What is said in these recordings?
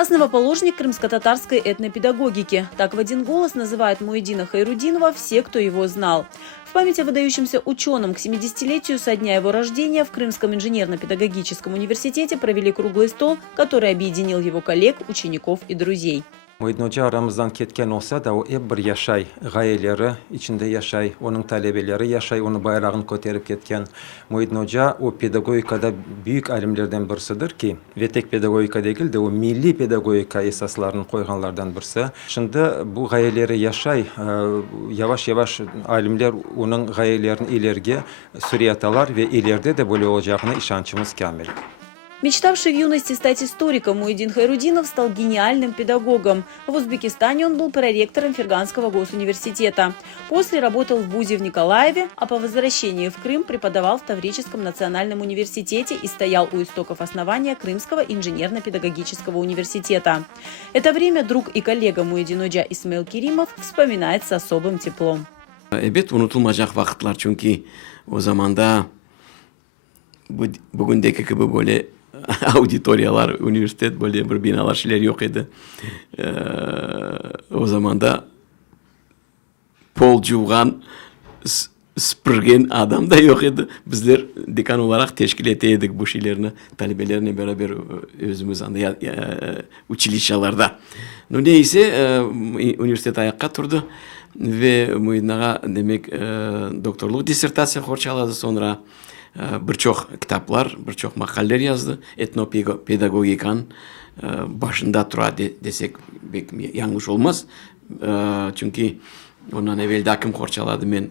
Основоположник крымско-татарской этнопедагогики. Так в один голос называют Муидина Хайрудинова все, кто его знал. В память о выдающемся ученом к 70-летию со дня его рождения в Крымском инженерно-педагогическом университете провели круглый стол, который объединил его коллег, учеников и друзей. Muhittin Hoca aramızdan ketken olsa da o hep bir yaşay, gayeleri içinde yaşay, onun talebeleri yaşay, onu bayrağını kotarıp ketken. Muhittin Hoca o pedagogikada büyük alimlerden birisidir ki, ve tek pedagogika değil de o milli pedagogika esaslarını koyganlardan birisi. Şimdi bu gayeleri yaşay, yavaş yavaş alimler onun gayelerini ilerige sürüyatalar ve ileride de böyle olacağına işancımız kamil. Мечтавший в юности стать историком, Муидин Хайрудинов стал гениальным педагогом. В Узбекистане он был проректором Ферганского госуниверситета. После работал в вузе в Николаеве, а по возвращении в Крым преподавал в Таврическом национальном университете и стоял у истоков основания Крымского инженерно-педагогического университета. Это время друг и коллега Муидин Hoca Исмаил Керимов вспоминает с особым теплом. Evet, unutulmayacak vakitler çünkü o zaman da bugündeki gibi böyle auditoriyalar, üniversite böyle bir binalar şeyler yok idi. O zaman da Pol Cuğan süpürgen adam da yok idi. Bizler dekan olarak teşkil eteydik bu şeylerini talebelerine beraber özümüz anda uçilişalarda. Neyse üniversite ayakta turdu ve Muhittin'a demek doktorluk disertasiya horçaladı sonra. Birçok kitaplar, birçok makaleler yazdı. Etnopedagogikanın başında tura desek yanlış olmaz. Çünkü ondan evvel de kim horçaladı ben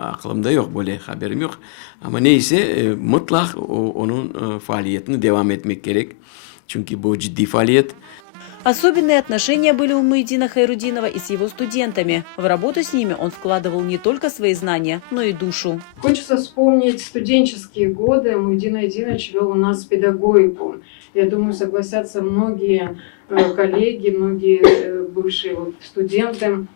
aklımda yok, böyle haberim yok. Ama neyse mutlak onun faaliyetini devam etmek gerek. Çünkü bu ciddi faaliyet. Особенные отношения были у Муидина Хайрудинова и с его студентами. В работу с ними он вкладывал не только свои знания, но и душу. Хочется вспомнить студенческие годы. Муидин Айдинович вел у нас педагогику. Я думаю, согласятся многие коллеги, многие бывшие студенты,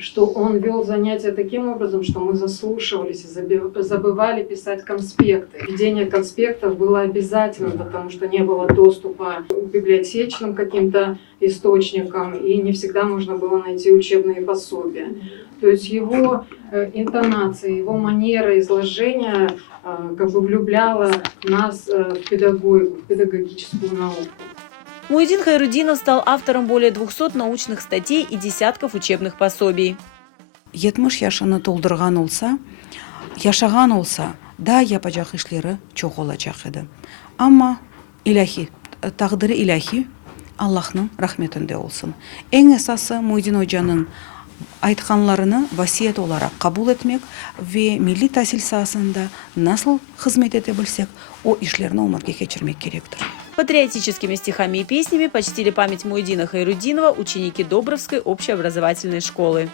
что он вел занятия таким образом, что мы заслушивались и забывали писать конспекты. Ведение конспектов было обязательно, потому что не было доступа к библиотечным каким-то источникам, и не всегда можно было найти учебные пособия. То есть его интонация, его манера изложения как бы влюбляла нас в педагогику, в педагогическую науку. Муидин Хайрудинов стал автором более 200 научных статей и десятков учебных пособий. 70 yaşını толдырған olsa, yaşаған olsa, да, yapacak işleri çok olacak idi. Ama ilahi, taqdiri ilahi, Allah'ın rahmetinde olsun. En esası Muhittin Hoca'nın айтқанларını vasiyet olarak kabul etmek ve milli tahsil sahasında nasıl hizmet edebilsek, o işlerini ömürge geçirmek gerektir. Патриотическими стихами и песнями почтили память Муидина Хайрудинова ученики Добровской общеобразовательной школы.